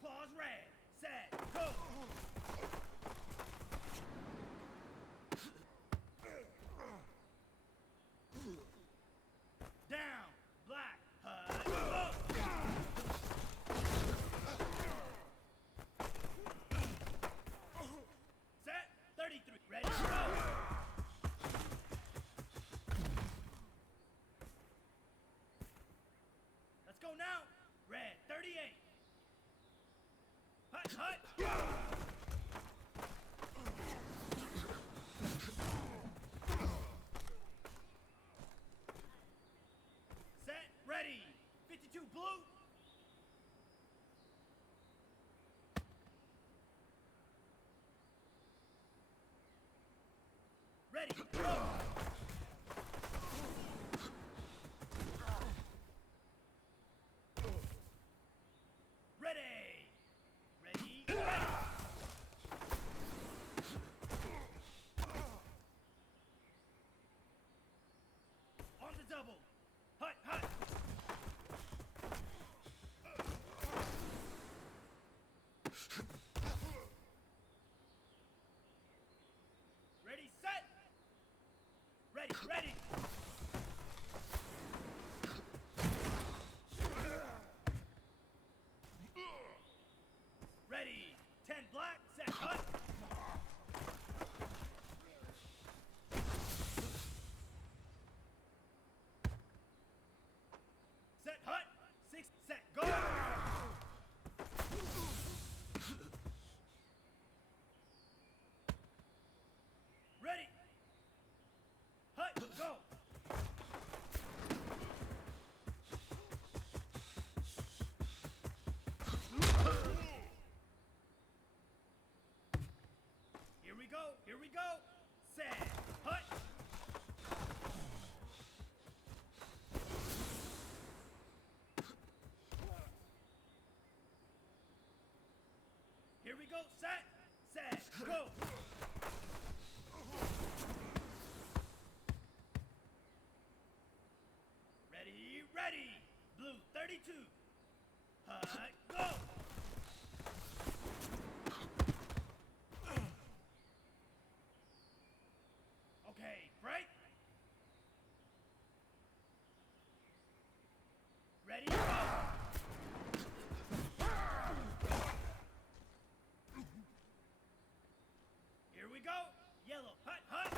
Claws red. Set. Go. Down. Black. Hut. Go. Set. 33. Ready. Go. Let's go now. Red. 38. Hut. Hut. Set. Ready. 52 blue. Ready. Go. Ready. Ready. Ready. On the double. Hut. Hut. Ready, set. Ready, ready. Ready. 10 black, set, hut. Set, hut. 6, set, go. Ready. Hut, go. Here we go, here we go. Set, hut. Here we go, set, go. Ready, ready. Blue, 32. Hut, go. Okay, bright. Ready, go. Here we go. Yellow, hut, hut.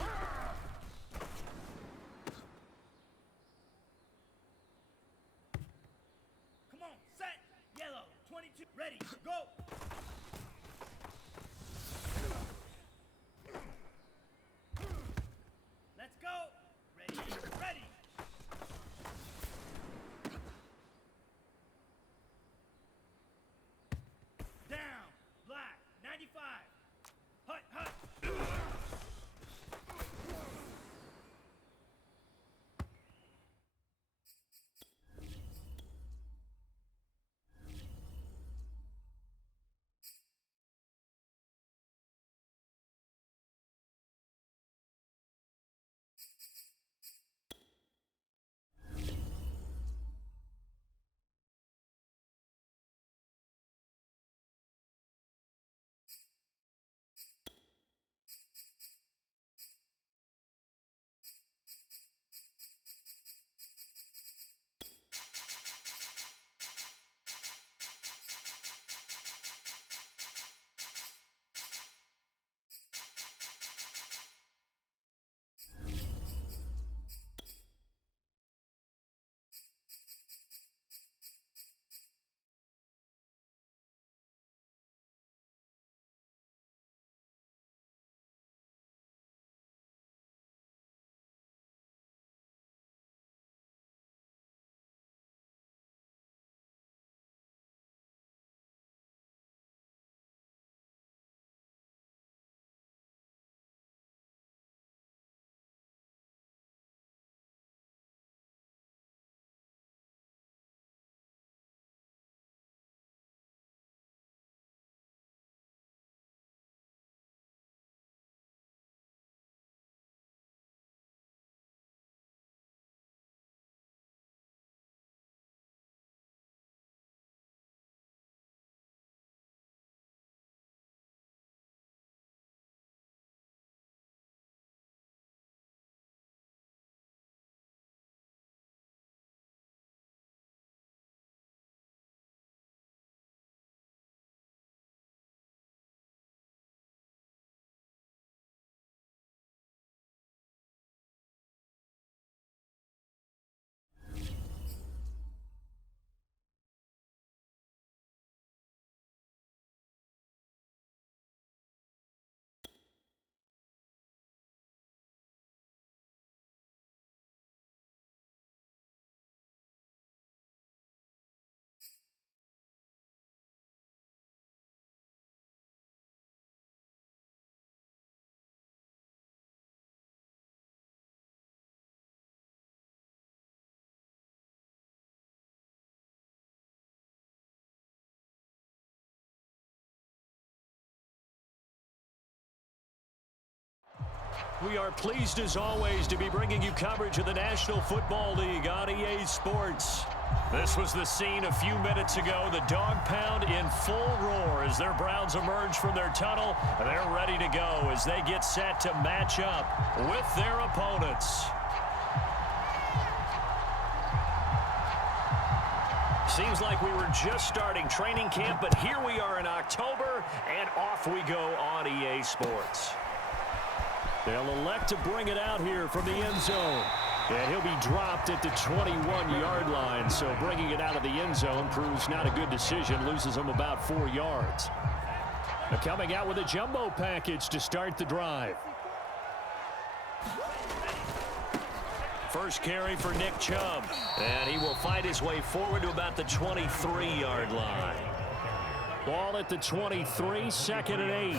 Come on, set. Yellow, 22. Ready, go. Let's go. Ready, ready. Down, black, 95. Hut, hut. We are pleased as always to be bringing you coverage of the National Football League on EA Sports. This was the scene a few minutes ago. The dog pound in full roar as their Browns emerge from their tunnel. And they're ready to go as they get set to match up with their opponents. Seems like we were just starting training camp, but here we are in October, and off we go on EA Sports. They'll elect to bring it out here from the end zone. And he'll be dropped at the 21-yard line, so bringing it out of the end zone proves not a good decision, loses him about 4 yards. They're coming out with a jumbo package to start the drive. First carry for Nick Chubb, and he will fight his way forward to about the 23-yard line. Ball at the 23, 2nd and 8.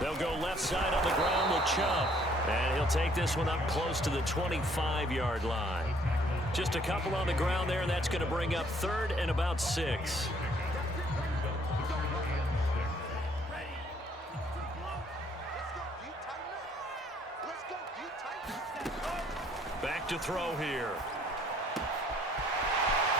They'll go left side on the ground with Chubb, and he'll take this one up close to the 25-yard line. Just a couple on the ground there, and that's going to bring up 3rd and about 6. Back to throw here.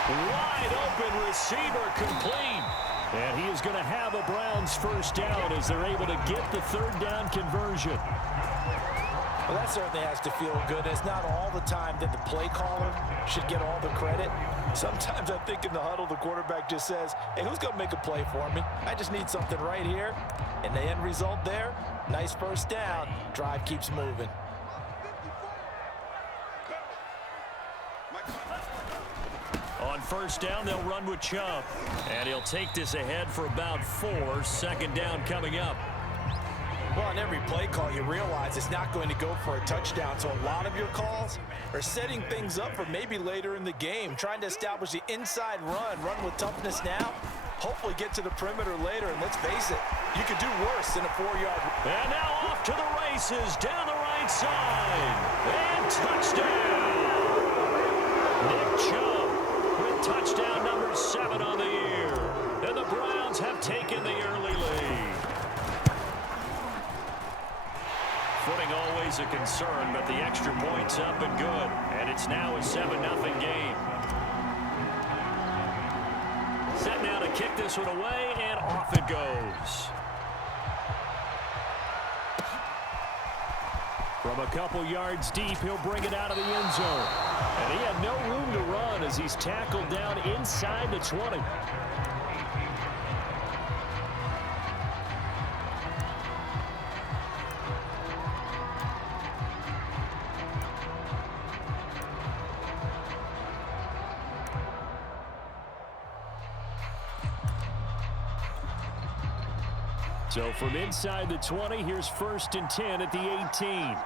Wide open receiver, complete. And he is going to have a Browns first down as they're able to get the 3rd down conversion. Well, that certainly has to feel good. It's not all the time that the play caller should get all the credit. Sometimes I think in the huddle, the quarterback just says, hey, who's going to make a play for me? I just need something right here. And the end result there, nice first down. Drive keeps moving. On first down, they'll run with Chubb. And he'll take this ahead for about 4. 2nd down coming up. Well, on every play call, you realize it's not going to go for a touchdown. So a lot of your calls are setting things up for maybe later in the game, trying to establish the inside run with toughness now, hopefully get to the perimeter later. And let's face it, you could do worse than a 4-yard. And now off to the races down the right side. And touchdown. Nick Chubb with touchdown number 7 on the year. And the Browns have taken the early lead. Footing always a concern, but the extra point's up and good. And it's now a 7-0 game. Set now to kick this one away, and off it goes. From a couple yards deep, he'll bring it out of the end zone. And he had no room to run as he's tackled down inside the 20. So from inside the 20, here's 1st and 10 at the 18.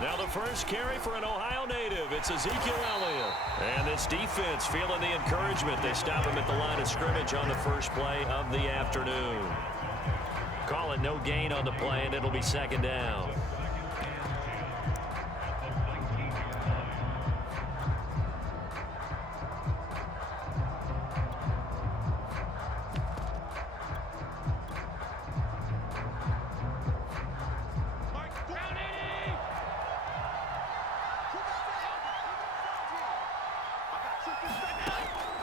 Now the first carry for an Ohio native. It's Ezekiel Elliott. And this defense feeling the encouragement. They stop him at the line of scrimmage on the first play of the afternoon. Call it no gain on the play, and it'll be 2nd down.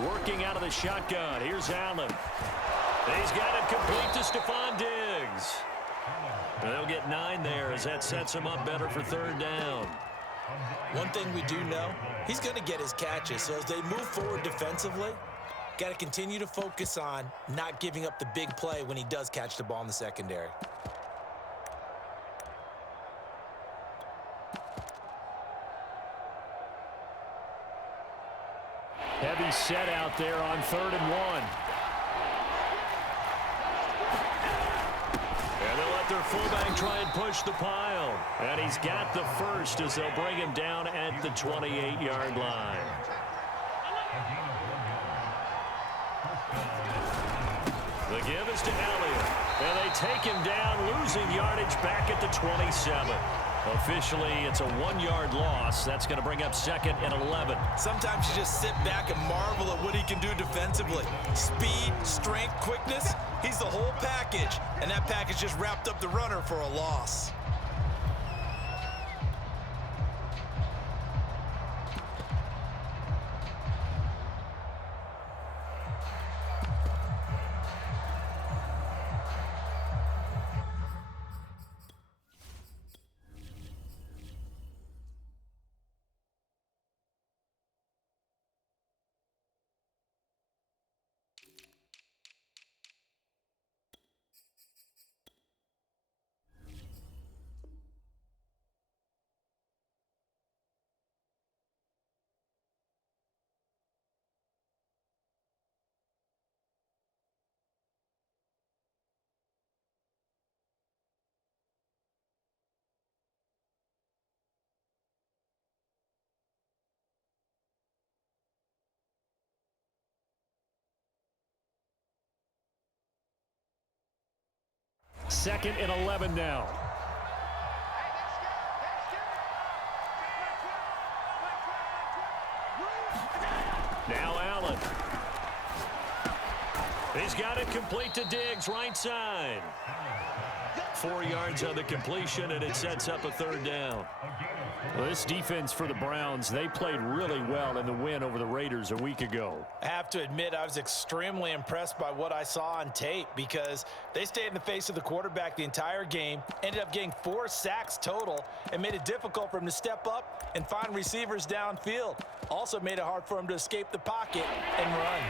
Working out of the shotgun. Here's Allen. He's got it complete to Stephon Diggs. And they'll get 9 there as that sets him up better for 3rd down. One thing we do know, he's going to get his catches. So as they move forward defensively, got to continue to focus on not giving up the big play when he does catch the ball in the secondary. Heavy set out there on 3rd and 1. And they'll let their fullback try and push the pile. And he's got the first as they'll bring him down at the 28-yard line. The give is to Elliott. And they take him down, losing yardage back at the 27. Officially, it's a 1-yard loss. That's going to bring up 2nd and 11. Sometimes you just sit back and marvel at what he can do defensively. Speed, strength, quickness, he's the whole package. And that package just wrapped up the runner for a loss. Second and 11 now. Now Allen. He's got it complete to Diggs, right side. 4 yards on the completion, and it sets up a 3rd down. Well, this defense for the Browns, they played really well in the win over the Raiders a week ago. I have to admit, I was extremely impressed by what I saw on tape because they stayed in the face of the quarterback the entire game, ended up getting 4 sacks total, and made it difficult for him to step up and find receivers downfield. Also made it hard for him to escape the pocket and run.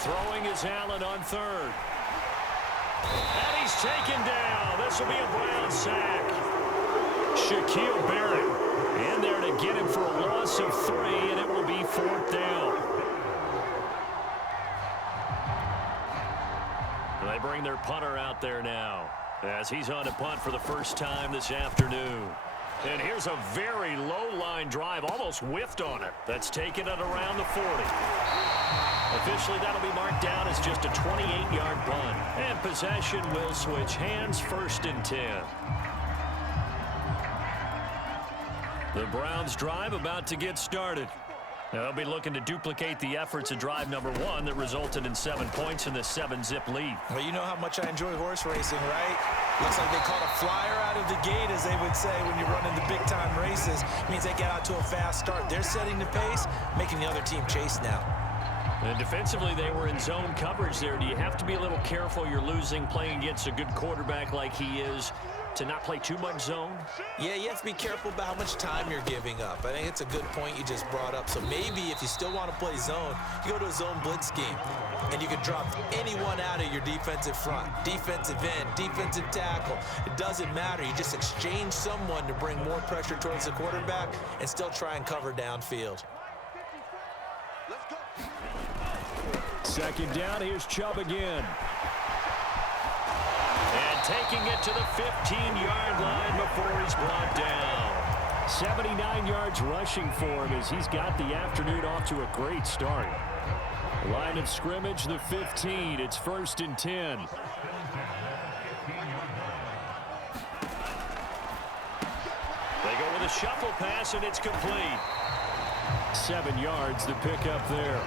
Throwing is Allen on 3rd. And he's taken down. This will be a Brown sack. Shaquille Barrett in there to get him for a loss of 3, and it will be 4th down. They bring their punter out there now as he's on to punt for the first time this afternoon. And here's a very low-line drive, almost whiffed on it. That's taken it around the 40. Officially, that'll be marked down as just a 28-yard punt. And possession will switch hands, 1st and 10. The Browns drive about to get started. Now, they'll be looking to duplicate the efforts of drive number 1 that resulted in 7 points in the 7-zip lead. Well, you know how much I enjoy horse racing, right? Looks like they caught a flyer out of the gate, as they would say when you're running the big-time races. It means they get out to a fast start. They're setting the pace, making the other team chase now. And defensively, they were in zone coverage there. Do you have to be a little careful? You're losing playing against a good quarterback like he is to not play too much zone? Yeah, you have to be careful about how much time you're giving up. I think it's a good point you just brought up. So maybe if you still want to play zone, you go to a zone blitz scheme. And you can drop anyone out of your defensive front, defensive end, defensive tackle. It doesn't matter. You just exchange someone to bring more pressure towards the quarterback and still try and cover downfield. Second down, here's Chubb again. And taking it to the 15-yard line before he's brought down. 79 yards rushing for him as he's got the afternoon off to a great start. Line of scrimmage, the 15. It's 1st and 10. They go with a shuffle pass, and it's complete. 7 yards, the pickup there.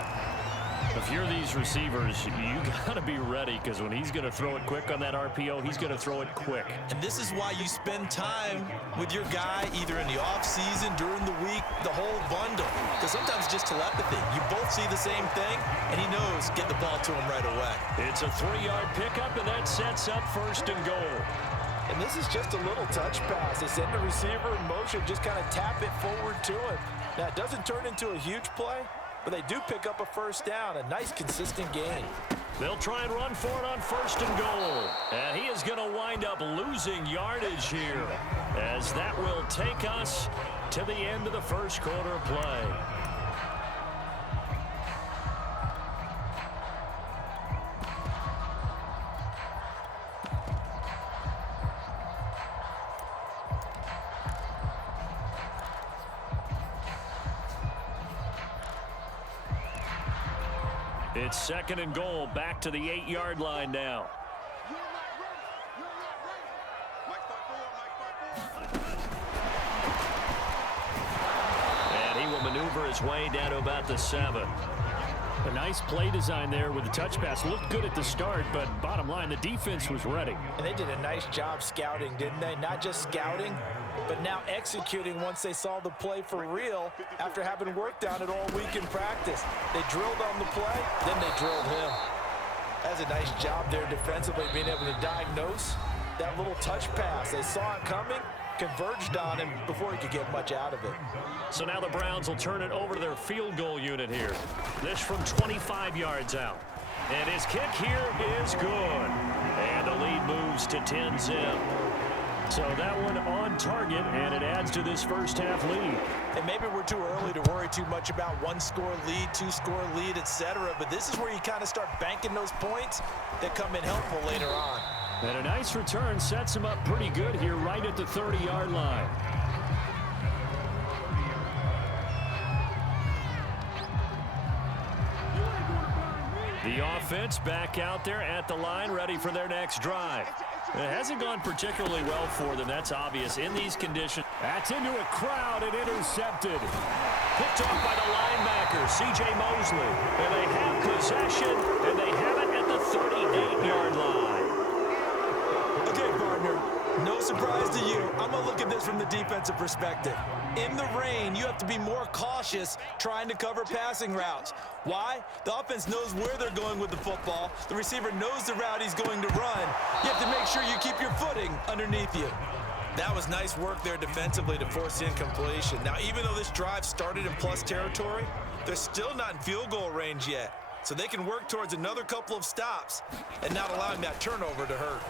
If you're these receivers, you got to be ready because when he's going to throw it quick on that RPO, he's going to throw it quick. And this is why you spend time with your guy either in the offseason, during the week, the whole bundle. Because sometimes just telepathy. You both see the same thing, and he knows get the ball to him right away. It's a 3-yard pickup, and that sets up 1st and goal. And this is just a little touch pass. They send the receiver in motion, just kind of tap it forward to him. Now, it doesn't turn into a huge play, but they do pick up a 1st down, a nice, consistent gain. They'll try and run for it on 1st and goal. And he is going to wind up losing yardage here, as that will take us to the end of the first quarter of play. It's 2nd and goal, back to the 8-yard line now. And he will maneuver his way down to about the 7. A nice play design there with the touch pass. Looked good at the start, but bottom line, the defense was ready. And they did a nice job scouting, didn't they? Not just scouting, but now executing once they saw the play for real after having worked on it all week in practice. They drilled on the play, then they drilled him. That's a nice job there defensively, being able to diagnose that little touch pass. They saw it coming, converged on him before he could get much out of it. So now the Browns will turn it over to their field goal unit here. This from 25 yards out. And his kick here is good. And the lead moves to 10-zip. So that one on target, and it adds to this first half lead. And maybe we're too early to worry too much about one-score lead, two-score lead, etc. But this is where you kind of start banking those points that come in helpful later on. And a nice return sets him up pretty good here right at the 30-yard line. The offense back out there at the line, ready for their next drive. It hasn't gone particularly well for them. That's obvious in these conditions. That's into a crowd and intercepted. Picked off by the linebacker, C.J. Mosley. And they have possession, and they have it at the 38-yard line. Okay, partner, no surprise to you. I'm going to look at this from the defensive perspective. In the rain, you have to be more cautious trying to cover passing routes. Why? The offense knows where they're going with the football. The receiver knows the route he's going to run. You have to make sure you keep your footing underneath you. That was nice work there defensively to force the incompletion. Now, even though this drive started in plus territory, they're still not in field goal range yet. So they can work towards another couple of stops and not allowing that turnover to hurt.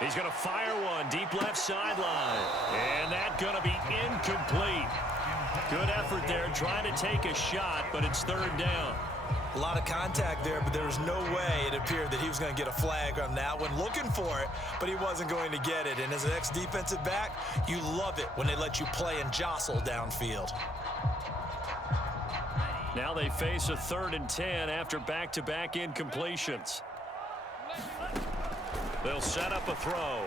He's going to fire one deep left sideline. And that's going to be incomplete. Good effort there trying to take a shot, but it's 3rd down. A lot of contact there, but there was no way it appeared that he was going to get a flag on that one. Looking for it, but he wasn't going to get it. And as an ex-defensive back, you love it when they let you play and jostle downfield. Now they face a 3rd and 10 after back-to-back incompletions. They'll set up a throw.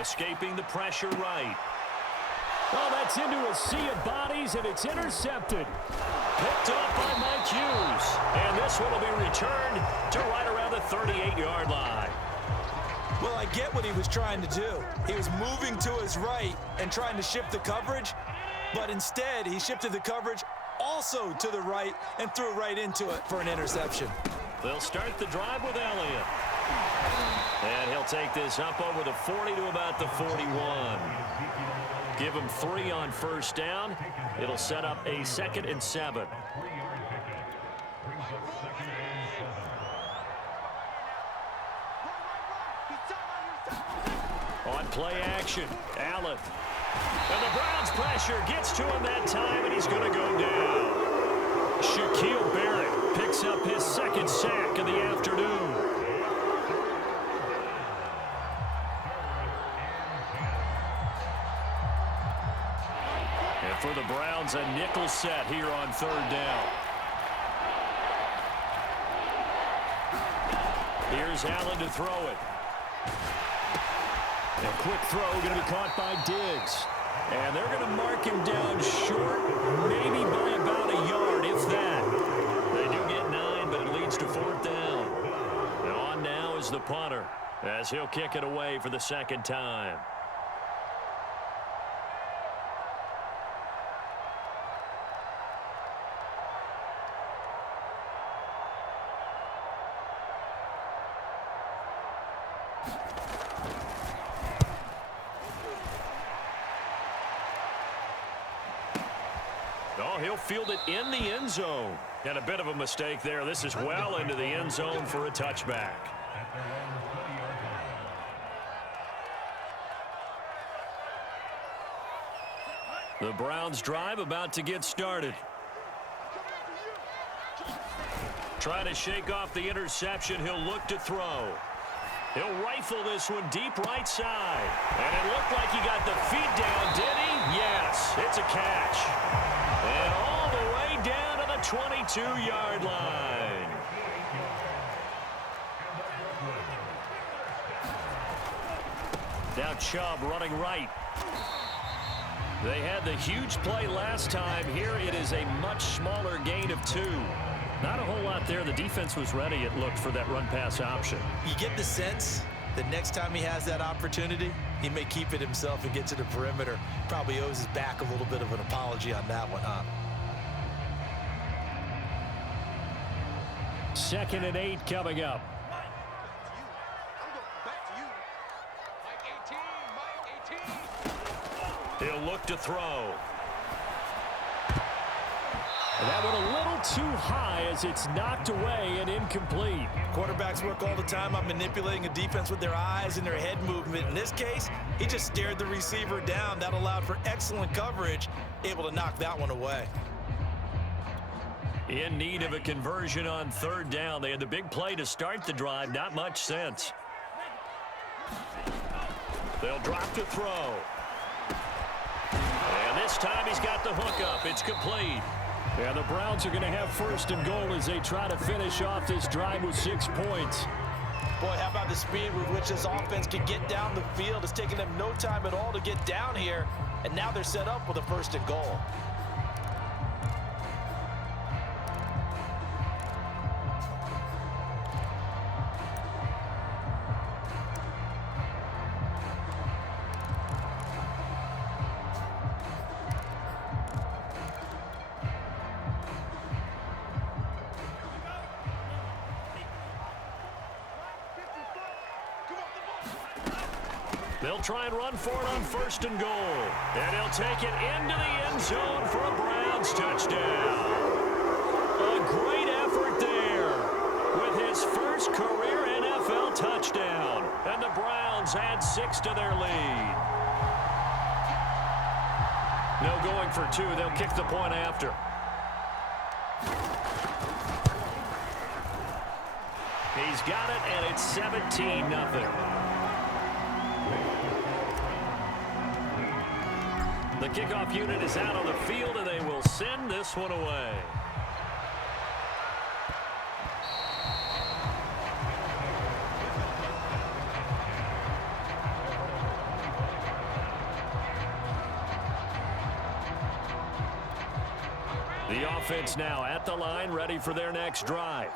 Escaping the pressure right. Oh, that's into a sea of bodies, and it's intercepted. Picked off by Mike Hughes. And this one will be returned to right around the 38-yard line. Well, I get what he was trying to do. He was moving to his right and trying to shift the coverage, but instead he shifted the coverage also to the right and threw right into it for an interception. They'll start the drive with Elliott. And he'll take this up over the 40 to about the 41. Give him 3 on 1st down. It'll set up a 2nd and 7. On play action, Allen. And the Browns pressure gets to him that time, and he's going to go down. Shaquille Barrett picks up his 2nd sack of the afternoon. And for the Browns, a nickel set here on 3rd down. Here's Allen to throw it. A quick throw going to be caught by Diggs. And they're going to mark him down short, maybe by about a yard, if that. They do get 9, but it leads to 4th down. And on now is the punter, as he'll kick it away for the 2nd time. Oh, he'll field it in the end zone. And a bit of a mistake there. This is well into the end zone for a touchback. The Browns drive about to get started. Trying to shake off the interception. He'll look to throw. He'll rifle this one deep right side. And it looked like he got the feet down, did he? Yes, it's a catch. And all the way down to the 22-yard line. Now Chubb running right. They had the huge play last time. Here it is a much smaller gain of 2. Not a whole lot there. The defense was ready, it looked, for that run-pass option. You get the sense that next time he has that opportunity, he may keep it himself and get to the perimeter. Probably owes his back a little bit of an apology on that one, huh? 2nd and 8 coming up. He'll look to throw. And that went a little too high as it's knocked away and incomplete. Quarterbacks work all the time on manipulating a defense with their eyes and their head movement. In this case, he just stared the receiver down. That allowed for excellent coverage, able to knock that one away. In need of a conversion on 3rd down. They had the big play to start the drive. Not much sense. They'll drop to throw. And this time he's got the hook up. It's complete. Yeah, the Browns are going to have 1st and goal as they try to finish off this drive with 6 points. Boy, how about the speed with which this offense can get down the field? It's taken them no time at all to get down here, and now they're set up with a 1st and goal. They'll try and run for it on 1st and goal. And he'll take it into the end zone for a Browns touchdown. A great effort there with his first career NFL touchdown. And the Browns add 6 to their lead. No going for 2. They'll kick the point after. He's got it, and it's 17-0. The kickoff unit is out on the field, and they will send this one away. The offense now at the line, ready for their next drive.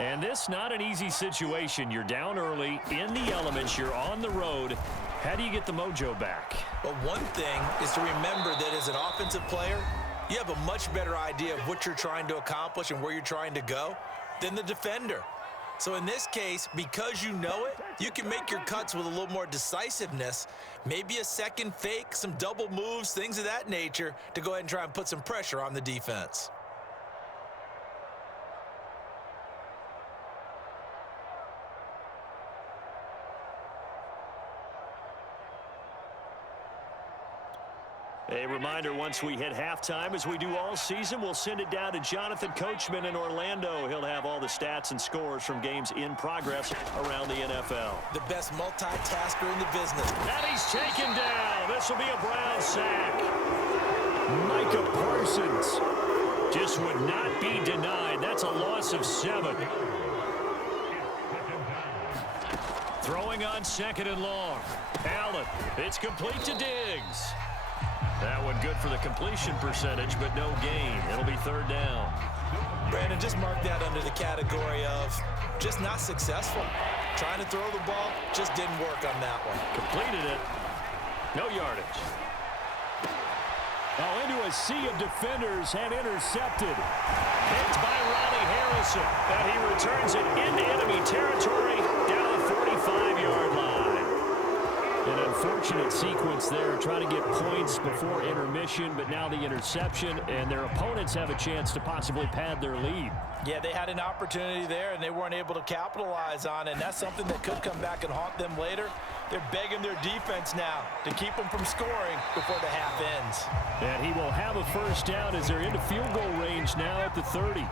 And this not an easy situation. You're down early, in the elements, you're on the road. How do you get the mojo back? Well, one thing is to remember that as an offensive player, you have a much better idea of what you're trying to accomplish and where you're trying to go than the defender. So in this case, because you know it, you can make your cuts with a little more decisiveness, maybe a second fake, some double moves, things of that nature, to go ahead and try and put some pressure on the defense. A reminder, once we hit halftime, as we do all season, we'll send it down to Jonathan Coachman in Orlando. He'll have all the stats and scores from games in progress around the NFL. The best multitasker in the business. And he's taken down. This will be a Brown sack. Micah Parsons just would not be denied. That's a loss of 7. Throwing on 2nd and long. Allen, it's complete to Diggs. That one good for the completion percentage, but no gain. It'll be 3rd down. Brandon, just mark that under the category of just not successful. Trying to throw the ball, just didn't work on that one. Completed it. No yardage. Oh, into a sea of defenders and intercepted. Picked by Ronnie Harrison. And he returns it into enemy territory down the 45-yard line. An unfortunate sequence there, trying to get points before intermission, but now the interception, and their opponents have a chance to possibly pad their lead. Yeah, they had an opportunity there, and they weren't able to capitalize on it, and that's something that could come back and haunt them later. They're begging their defense now to keep them from scoring before the half ends. And he will have a 1st down as they're into field goal range now at the 30.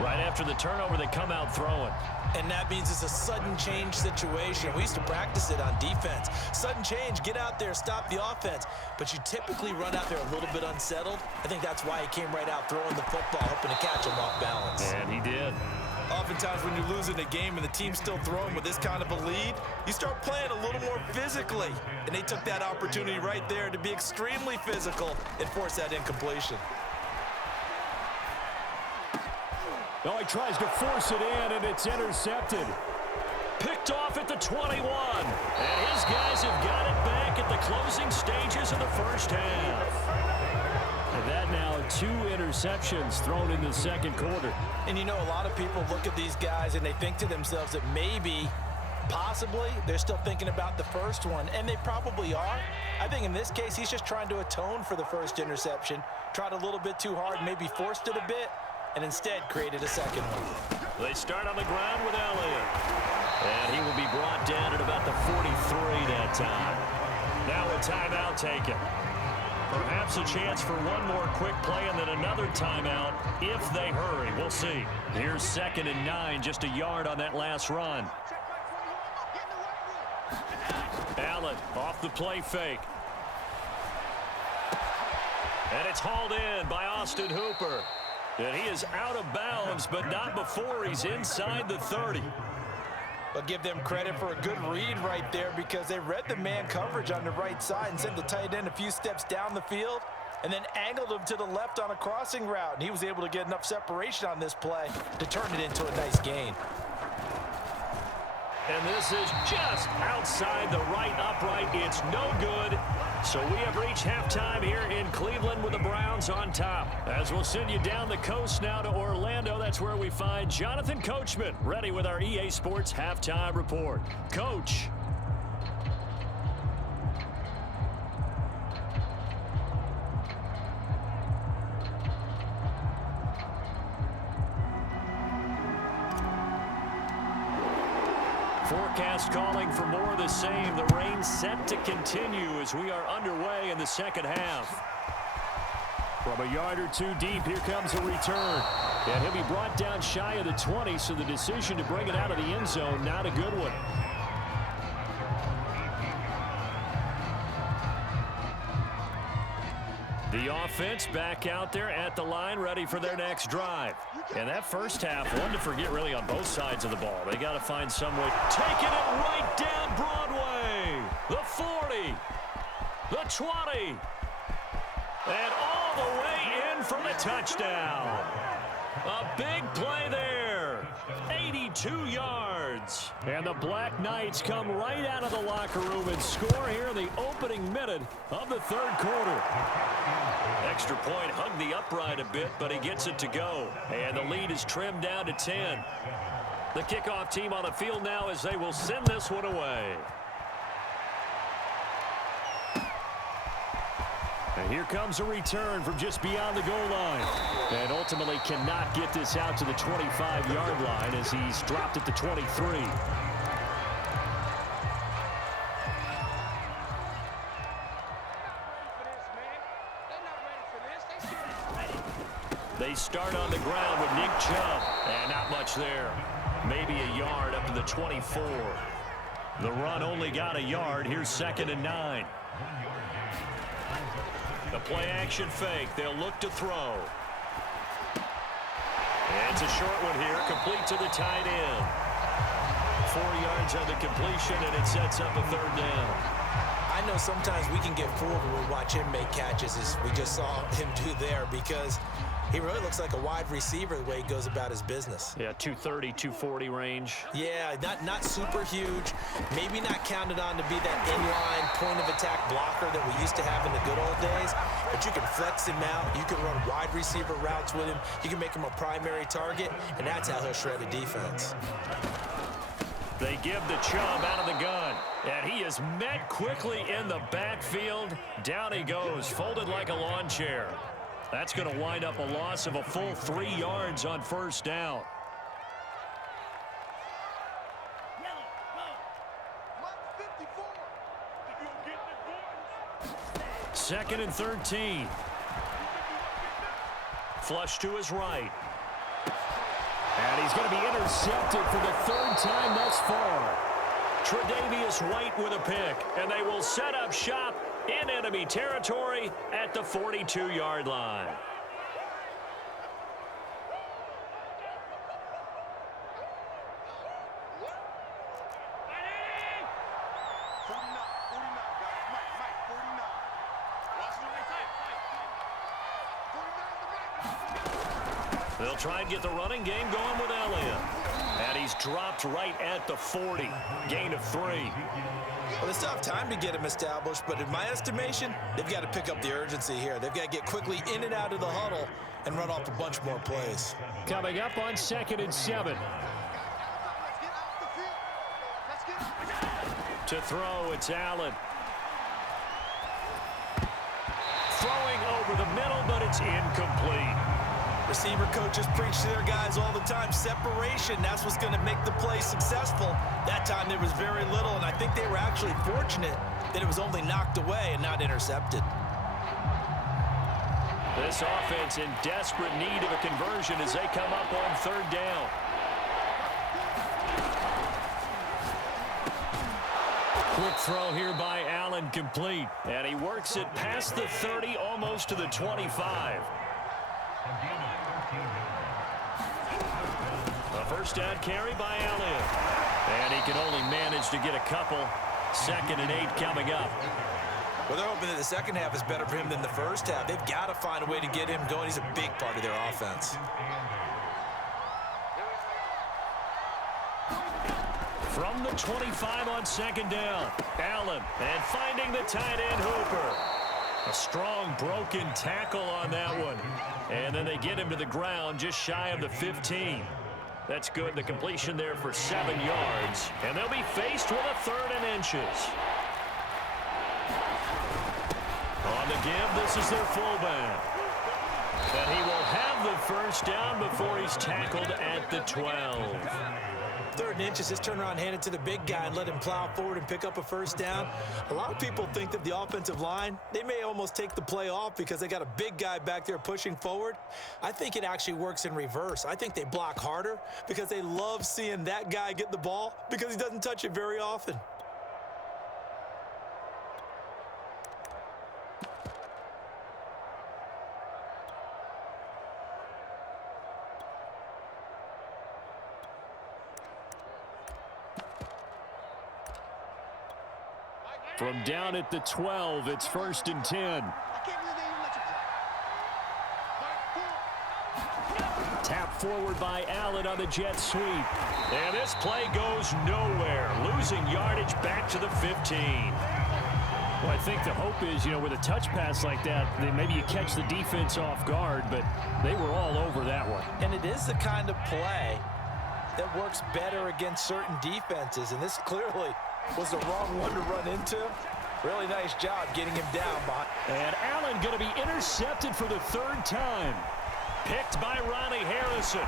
Right after the turnover, they come out throwing. And that means it's a sudden change situation. We used to practice it on defense. Sudden change, get out there, stop the offense. But you typically run out there a little bit unsettled. I think that's why he came right out throwing the football, hoping to catch him off balance. And he did. Oftentimes when you're losing a game and the team's still throwing with this kind of a lead, you start playing a little more physically. And they took that opportunity right there to be extremely physical and force that incompletion. Oh, he tries to force it in, and it's intercepted. Picked off at the 21. And his guys have got it back at the closing stages of the first half. And that now 2 interceptions thrown in the second quarter. And you know, a lot of people look at these guys and they think to themselves that maybe, possibly, they're still thinking about the first one, and they probably are. I think in this case, he's just trying to atone for the first interception, tried a little bit too hard, maybe forced it a bit, and instead created a second one. They start on the ground with Elliott. And he will be brought down at about the 43 that time. Now a timeout taken. Perhaps a chance for one more quick play and then another timeout if they hurry. We'll see. Here's 2nd and 9, just a yard on that last run. Allen off the play fake. And it's hauled in by Austin Hooper. And he is out of bounds, but not before he's inside the 30. But give them credit for a good read right there because they read the man coverage on the right side and sent the tight end a few steps down the field and then angled him to the left on a crossing route. And he was able to get enough separation on this play to turn it into a nice gain. And this is just outside the right upright. It's no good. So we have reached halftime here in Cleveland with the Browns on top. As we'll send you down the coast now to Orlando, that's where we find Jonathan Coachman ready with our EA Sports Halftime Report. Coach. Forecast calling for more of the same. The rain set to continue as we are underway in the second half. From a yard or 2 deep, here comes a return. And he'll be brought down shy of the 20, so the decision to bring it out of the end zone, not a good one. The offense back out there at the line, ready for their next drive. And that first half, one to forget really on both sides of the ball. They got to find some way. Taking it right down Broadway. The 40. The 20. And all the way in for the touchdown. A big play there. 82 yards. And the Black Knights come right out of the locker room and score here in the opening minute of the third quarter. Extra point hugged the upright a bit, but he gets it to go. And the lead is trimmed down to 10. The kickoff team on the field now as they will send this one away. And here comes a return from just beyond the goal line. And ultimately cannot get this out to the 25-yard line as he's dropped at the 23. They start on the ground with Nick Chubb. And not much there. Maybe a yard up to the 24. The run only got a yard. Here's 2nd and 9. The play action fake. They'll look to throw. And it's a short one here. Complete to the tight end. 4 yards on the completion, and it sets up a 3rd down. I know sometimes we can get fooled when we watch him make catches, as we just saw him do there, because he really looks like a wide receiver the way he goes about his business. Yeah, 230, 240 range. Yeah, not super huge. Maybe not counted on to be that inline point-of-attack blocker that we used to have in the good old days. But you can flex him out. You can run wide receiver routes with him. You can make him a primary target, and that's how he'll shred a defense. They give the Chubb out of the gun. And he is met quickly in the backfield. Down he goes, folded like a lawn chair. That's going to wind up a loss of a full 3 yards on 1st down. Second and 13. Flush to his right. And he's going to be intercepted for the third time thus far. Tre'Davious White with a pick, and they will set up shop in enemy territory at the 42-yard line. They'll try and get the running game going with Elliott. And he's dropped right at the 40. Gain of 3. Well, they still have time to get him established, but in my estimation, they've got to pick up the urgency here. They've got to get quickly in and out of the huddle and run off a bunch more plays. Coming up on 2nd and 7. To throw, it's Allen. Throwing over the middle, but it's incomplete. Receiver coaches preach to their guys all the time. Separation, that's what's going to make the play successful. That time there was very little, and I think they were actually fortunate that it was only knocked away and not intercepted. This offense in desperate need of a conversion as they come up on 3rd down. Quick throw here by Allen, complete. And he works it past the 30, almost to the 25. A first down carry by Elliott. And he can only manage to get a couple. 2nd and 8 coming up. Well, they're hoping that the second half is better for him than the first half. They've got to find a way to get him going. He's a big part of their offense. From the 25 on 2nd down. Allen, and finding the tight end Hooper. A strong broken tackle on that one. And then they get him to the ground just shy of the 15. That's good. The completion there for 7 yards. And they'll be faced with a 3rd and inches. On the give, this is their fullback. And he will have the first down before he's tackled at the 12. 3rd and inches, just turn around, hand it to the big guy and let him plow forward and pick up a first down. A lot of people think that the offensive line, they may almost take the play off because they got a big guy back there pushing forward. I think it actually works in reverse. I think they block harder because they love seeing that guy get the ball because he doesn't touch it very often. From down at the 12, it's 1st and 10. Tap forward by Allen on the jet sweep. And this play goes nowhere. Losing yardage back to the 15. Well, I think the hope is, with a touch pass like that, maybe you catch the defense off guard, but they were all over that one. And it is the kind of play that works better against certain defenses, and this clearly was the wrong one to run into. Really nice job getting him down, Bot. And Allen going to be intercepted for the 3rd time. Picked by Ronnie Harrison.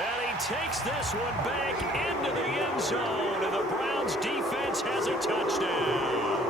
And he takes this one back into the end zone, and the Browns defense has a touchdown.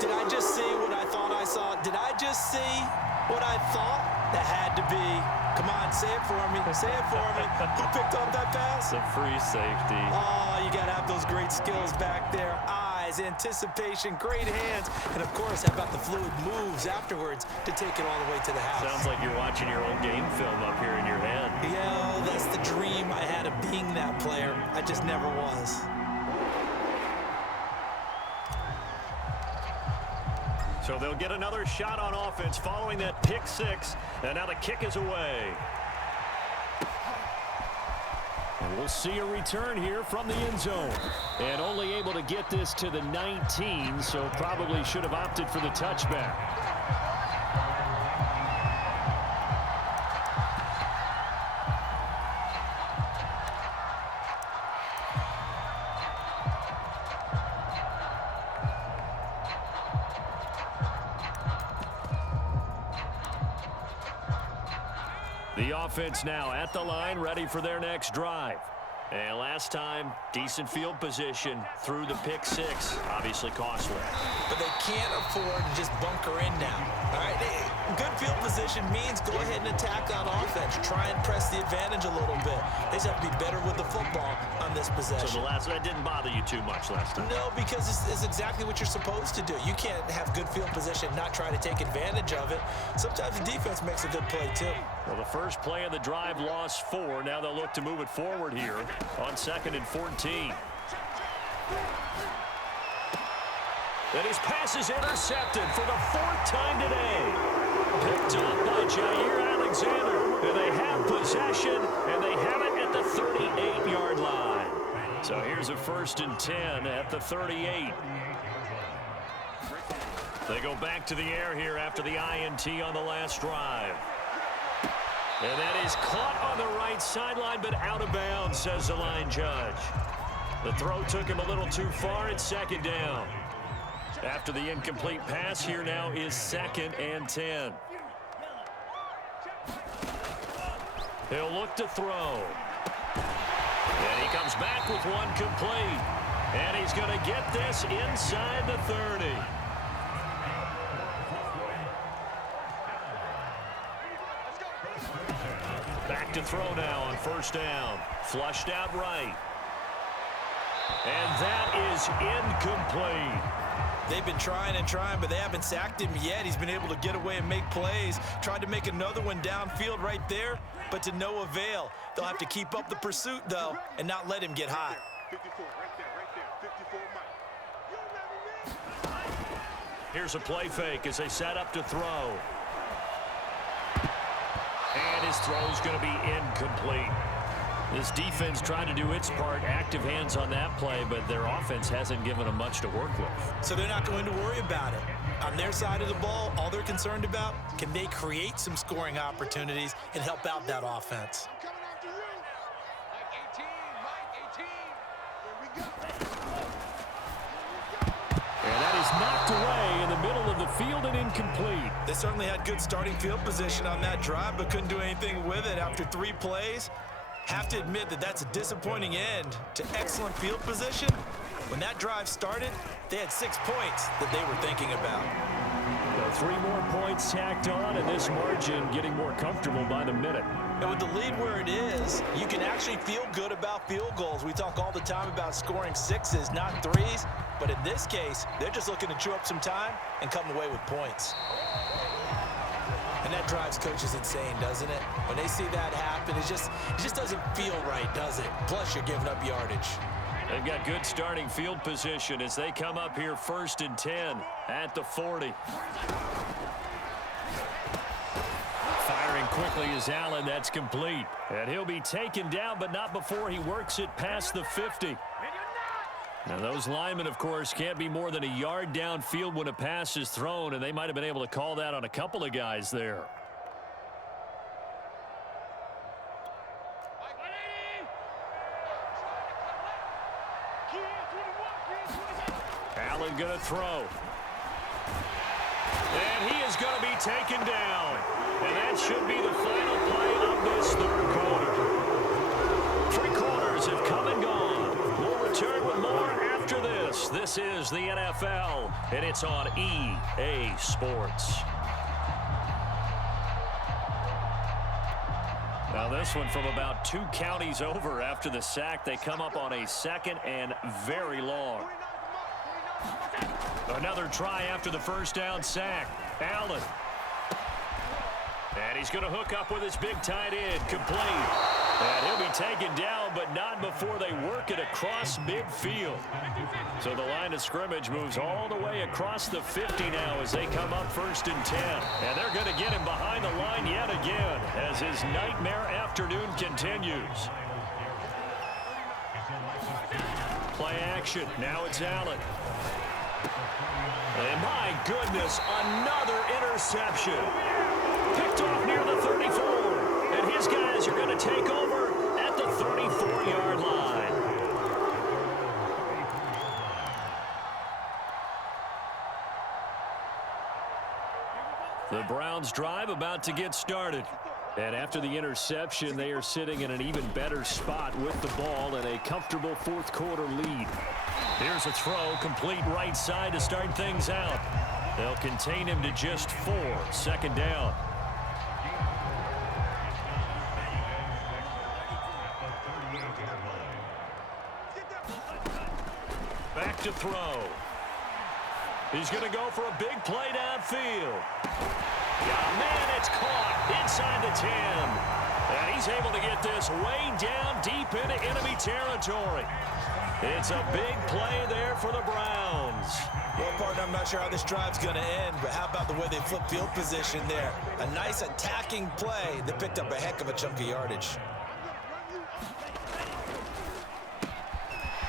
Did I just see what I thought I saw? Did I just see what I thought? That had to be. Come on, say it for me. Say it for me. Who picked up that pass? The free safety. Oh, you got to have those great skills back there. Eyes, anticipation, great hands. And, of course, how about the fluid moves afterwards to take it all the way to the house? Sounds like you're watching your own game film up here in your head. Yeah, that's the dream I had of being that player. I just never was. So they'll get another shot on offense following that pick 6. And now the kick is away. And we'll see a return here from the end zone. And only able to get this to the 19, so probably should have opted for the touchback. The offense now at the line, ready for their next drive. And last time, decent field position through the pick six. Obviously costly. But they can't afford to just bunker in now. All right, good field position means go ahead and attack on offense. Try and press the advantage a little bit. They just have to be better with the football on this possession. So that didn't bother you too much last time? No, because it's exactly what you're supposed to do. You can't have good field position, not try to take advantage of it. Sometimes the defense makes a good play, too. Well, the first play of the drive lost 4. Now they'll look to move it forward here on 2nd and 14. And his pass is intercepted for the 4th time today. Picked up by Jair Alexander. And they have possession, and they have it at the 38-yard line. So here's a 1st and 10 at the 38. They go back to the air here after the INT on the last drive. And that is caught on the right sideline, but out of bounds, says the line judge. The throw took him a little too far. It's 2nd down. After the incomplete pass, here now is 2nd and 10. He'll look to throw. And he comes back with one complete. And he's going to get this inside the 30. Back to throw now on 1st down. Flushed out right. And that is incomplete. They've been trying and trying, but they haven't sacked him yet. He's been able to get away and make plays. Tried to make another one downfield right there, but to no avail. They'll have to keep up the pursuit, though, and not let him get hot. 54, right there, 54, Mike. Here's a play fake as they set up to throw. And his throw's going to be incomplete. This defense trying to do its part, active hands on that play, but their offense hasn't given them much to work with. So they're not going to worry about it. On their side of the ball, all they're concerned about, can they create some scoring opportunities and help out that offense? Coming after you. Mike 18, Mike 18. Here we go. And that is knocked away in the middle of the field and incomplete. They certainly had good starting field position on that drive, but couldn't do anything with it after 3 plays. Have to admit that that's a disappointing end to excellent field position. When that drive started, they had 6 points that they were thinking about. Well, 3 more points tacked on, and this margin getting more comfortable by the minute. And with the lead where it is, you can actually feel good about field goals. We talk all the time about scoring 6s, not 3s. But in this case, they're just looking to chew up some time and come away with points. And that drives coaches insane, doesn't it? When they see that happen, it just doesn't feel right, does it? Plus, you're giving up yardage. They've got good starting field position as they come up here 1st and 10 at the 40. Firing quickly is Allen. That's complete. And he'll be taken down, but not before he works it past the 50. Now, those linemen, of course, can't be more than a yard downfield when a pass is thrown, and they might have been able to call that on a couple of guys there. Allen going to throw. And he is going to be taken down. And that should be the final play of this 3rd quarter. 3 quarters have come and gone. We'll return with more after this. This is the NFL, and it's on EA Sports. Now this one from about 2 counties over after the sack. They come up on a 2nd and very long. Another try after the 1st down sack. Allen. And he's going to hook up with his big tight end. Complete. And he'll be taken down, but not before they work it across midfield. So the line of scrimmage moves all the way across the 50 now as they come up 1st and 10. And they're going to get him behind the line yet again as his nightmare afternoon continues. Play action. Now it's Allen. And my goodness, another interception. Picked off near the 34. And his guys are going to take over at the 34-yard line. The Browns drive about to get started. And after the interception, they are sitting in an even better spot with the ball and a comfortable fourth quarter lead. Here's a throw, complete right side to start things out. They'll contain him to just 4. Second down. Back to throw. He's going to go for a big play downfield. Yeah, man, it's caught inside the 10. And he's able to get this way down deep into enemy territory. It's a big play there for the Browns. Well, partner, I'm not sure how this drive's going to end, but how about the way they flip field position there? A nice attacking play that picked up a heck of a chunk of yardage.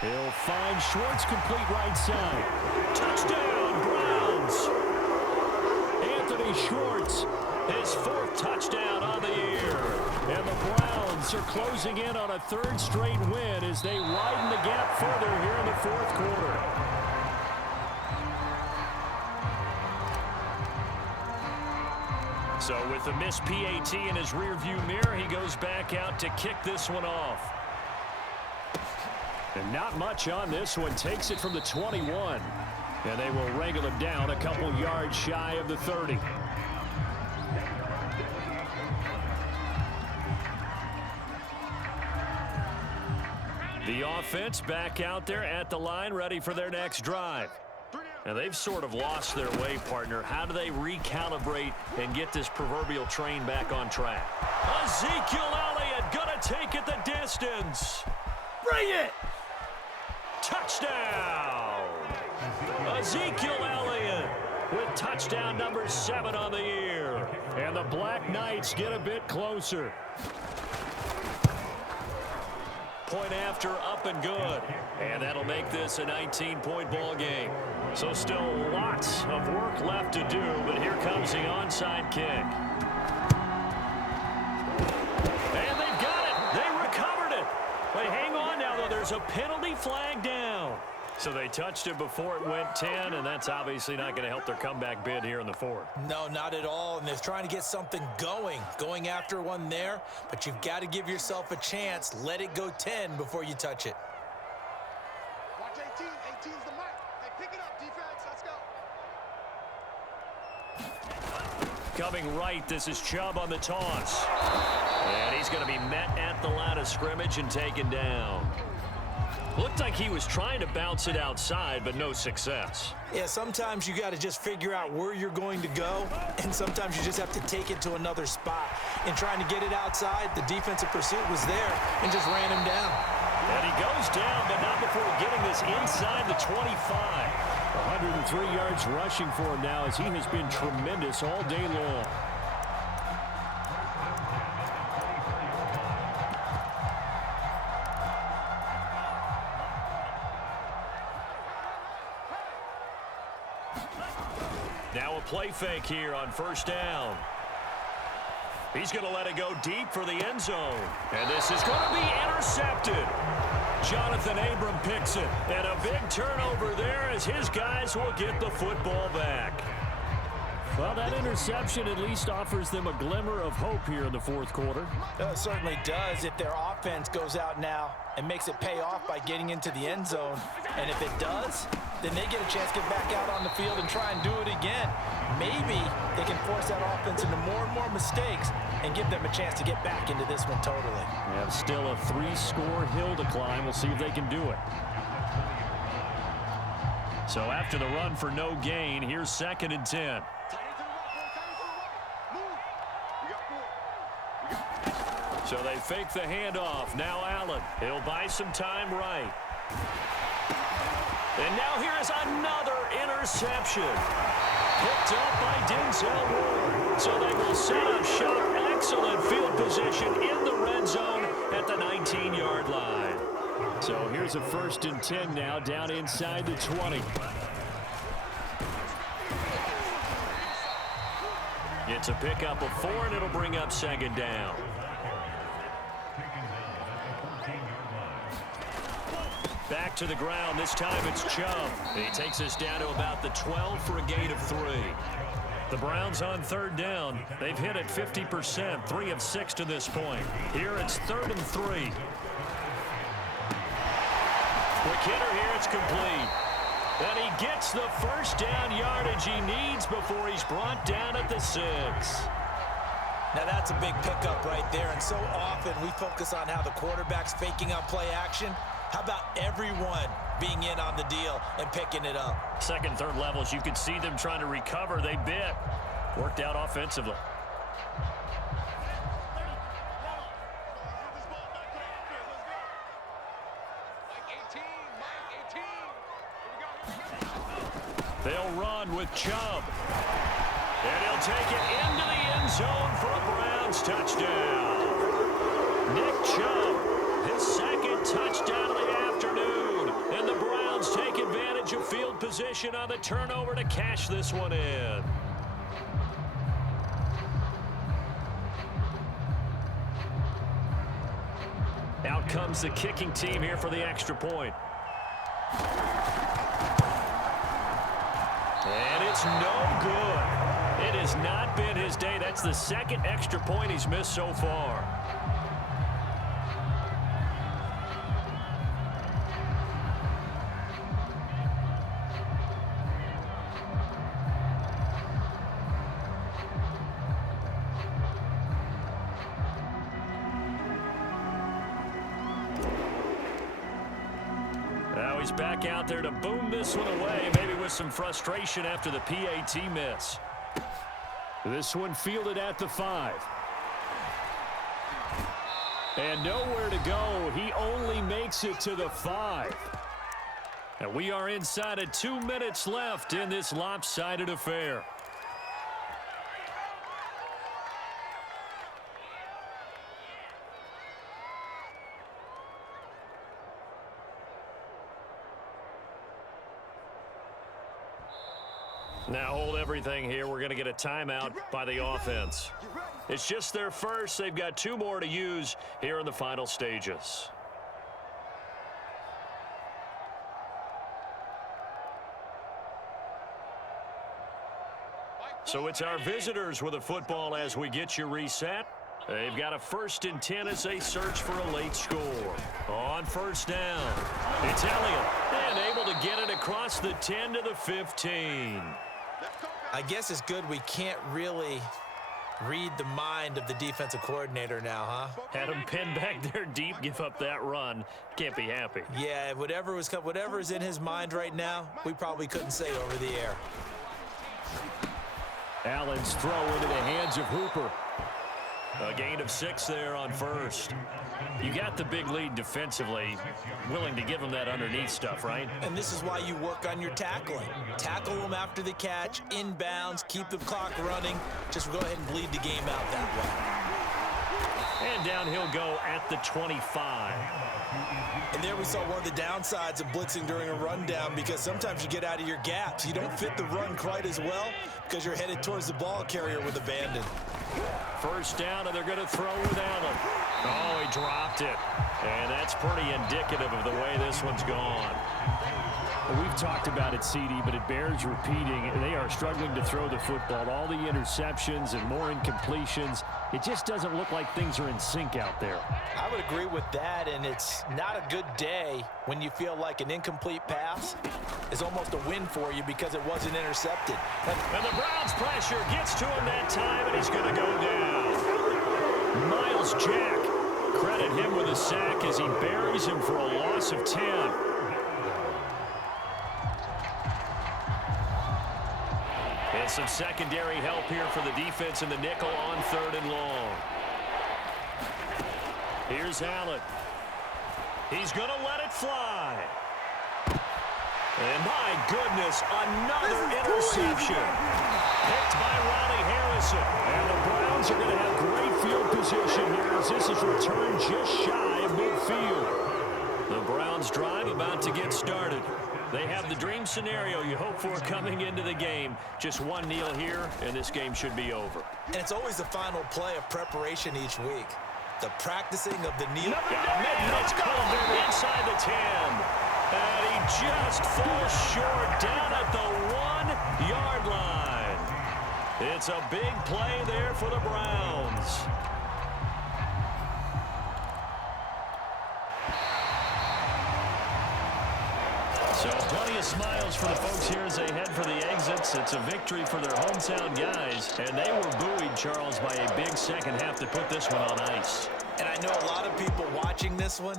He'll find Schwartz, complete right side. Touchdown, Browns! Anthony Schwartz, his 4th touchdown on the year. And the Browns are closing in on a 3rd straight win as they widen the gap further here in the 4th quarter. So with the missed PAT in his rearview mirror, he goes back out to kick this one off. And not much on this one. Takes it from the 21. And they will wrangle him down a couple yards shy of the 30. The offense back out there at the line, ready for their next drive. Now, they've sort of lost their way, partner. How do they recalibrate and get this proverbial train back on track? Ezekiel Elliott gonna take it the distance. Bring it! Touchdown! Ezekiel Elliott with touchdown number 7 on the year. And the Black Knights get a bit closer. Point after, up and good. And that'll make this a 19-point ball game. So still lots of work left to do, but here comes the onside kick. And they've got it. They recovered it. But hang on now, though. There's a penalty flag down. So they touched it before it went 10, and that's obviously not going to help their comeback bid here in the 4th. No, not at all. And they're trying to get something going after one there. But you've got to give yourself a chance. Let it go 10 before you touch it. Watch 18. 18's the mark. Hey, pick it up, defense. Let's go. Coming right, this is Chubb on the toss. And he's going to be met at the line of scrimmage and taken down. Looked like he was trying to bounce it outside, but no success. Yeah, sometimes you got to just figure out where you're going to go, and sometimes you just have to take it to another spot. In trying to get it outside, the defensive pursuit was there and just ran him down. And he goes down, but not before getting this inside the 25. 103 yards rushing for him now as he has been tremendous all day long. Now a play fake here on 1st down. He's going to let it go deep for the end zone. And this is going to be intercepted. Jonathan Abram picks it. And a big turnover there as his guys will get the football back. Well, that interception at least offers them a glimmer of hope here in the 4th quarter. It certainly does if their offense goes out now and makes it pay off by getting into the end zone. And if it does, then they get a chance to get back out on the field and try and do it again. Maybe they can force that offense into more and more mistakes and give them a chance to get back into this one totally. They have still a 3-score hill to climb. We'll see if they can do it. So after the run for no gain, here's 2nd and 10. So they fake the handoff. Now Allen. He'll buy some time right. And now here is another interception. Picked up by Denzel Ward. So they will set up shop. Excellent field position in the red zone at the 19-yard line. So here's a 1st and 10 now down inside the 20. It's a pickup of 4, and it'll bring up 2nd down. Back to the ground. This time it's Chubb. He takes us down to about the 12 for a gain of 3. The Browns on third down. They've hit it 50%, 3 of 6 to this point. Here it's 3rd and 3. Quick hitter here, it's complete. And he gets the first down yardage he needs before he's brought down at the 6. Now that's a big pickup right there, and so often we focus on how the quarterback's faking out play action. How about everyone being in on the deal and picking it up? Second, third levels, you could see them trying to recover. They bit. Worked out offensively. They'll run with Chubb. And he'll take it into the end zone for a Browns touchdown. Nick Chubb, his second touchdown of the afternoon. And the Browns take advantage of field position on the turnover to cash this one in. Out comes the kicking team here for the extra point. And it's no good. It has not been his day. That's the second extra point he's missed so far. Now he's back out there to boom this one away, maybe with some frustration after the PAT miss. This one fielded at the 5. And nowhere to go. He only makes it to the 5. And we are inside of 2 minutes left in this lopsided affair. Now hold everything here. We're going to get a timeout by the offense. It's just their first. They've got 2 more to use here in the final stages. So it's our visitors with a football as we get you reset. They've got a 1st and 10 as they search for a late score. On first down, it's Elliott. And able to get it across the 10 to the 15. I guess it's good we can't really read the mind of the defensive coordinator now, huh? Had him pinned back there deep, give up that run. Can't be happy. Yeah, whatever is in his mind right now, we probably couldn't say over the air. Allen's throw into the hands of Hooper. A gain of 6 there on first. You got the big lead defensively. Willing to give him that underneath stuff, right? And this is why you work on your tackling. Tackle them after the catch, inbounds, keep the clock running. Just go ahead and bleed the game out that way. And down he'll go at the 25. And there we saw one of the downsides of blitzing during a rundown, because sometimes you get out of your gaps. You don't fit the run quite as well because you're headed towards the ball carrier with abandon. First down, and they're going to throw with Allen. Oh, he dropped it. And that's pretty indicative of the way this one's gone. We've talked about it, CD, but it bears repeating. They are struggling to throw the football. All the interceptions and more incompletions. It just doesn't look like things are in sync out there. I would agree with that, and it's not a good day when you feel like an incomplete pass is almost a win for you because it wasn't intercepted. And the Browns pressure gets to him that time, and he's going to go down. Miles Jack, credit him with a sack as he buries him for a loss of 10. And some secondary help here for the defense in the nickel on 3rd and long. Here's Allen. He's going to let it fly. And my goodness, another interception. Picked by Ronnie Harrison. And the Browns are going to have great field position here as this is returned just shy of midfield. The Browns drive about to get started. They have the dream scenario you hope for coming into the game. Just one kneel here, and this game should be over. And it's always the final play of preparation each week. The practicing of the kneel. It's called inside the 10. And he just falls short down at the 1-yard line. It's a big play there for the Browns. So plenty of smiles for the folks here as they head for the exits. It's a victory for their hometown guys, and they were buoyed, Charles, by a big second half to put this one on ice. And I know a lot of people watching this one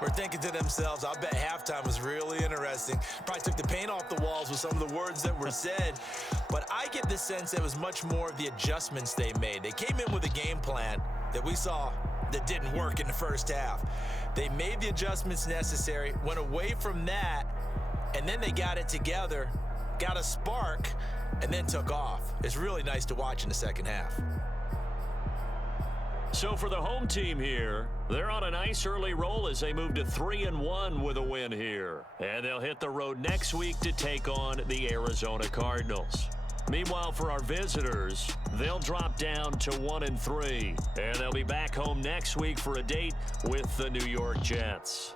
were thinking to themselves, I bet halftime was really interesting. Probably took the paint off the walls with some of the words that were said. But I get the sense it was much more of the adjustments they made. They came in with a game plan that we saw that didn't work in the first half. They made the adjustments necessary, went away from that, and then they got it together, got a spark, and then took off. It's really nice to watch in the second half. So for the home team here, they're on a nice early roll as they move to 3-1 with a win here. And they'll hit the road next week to take on the Arizona Cardinals. Meanwhile, for our visitors, they'll drop down to 1-3. And they'll be back home next week for a date with the New York Jets.